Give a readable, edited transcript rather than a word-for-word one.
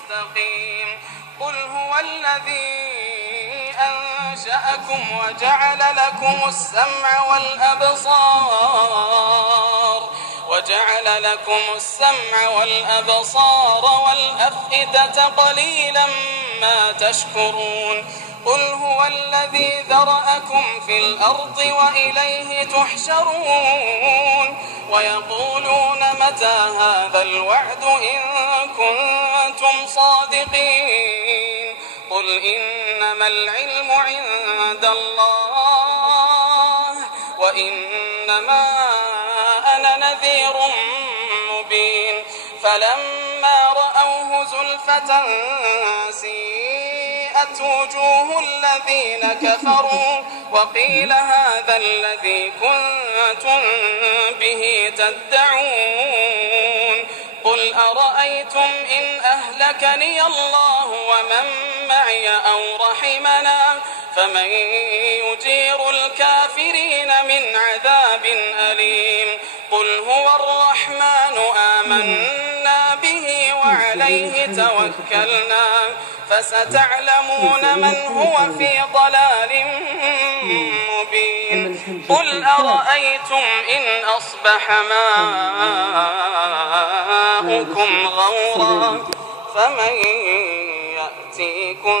مستقيم قل هو الذي أنشأكم وجعل لكم السمع والأبصار والأفئدة قليلا ما تشكرون قل هو الذي ذرأكم في الأرض وإليه تحشرون ويقولون متى هذا الوعد إن كنتم صادقين قل إنما العلم عند الله وإنما أنا نذير مبين فلما رأوه زلفة سيئت وجوه الذين كفروا وقيل هذا الذي كنتم به تدعون قل أرأيتم إن أهلكني الله ومن معي أو رحمنا فمن يجير الكافرين من عذاب أليم قل هو الرحمن آمنا به وعليه توكلنا فستعلمون من هو في ضلال مبين قل أرأيتم إن أصبح ماؤكم غورا فمن يأتيكم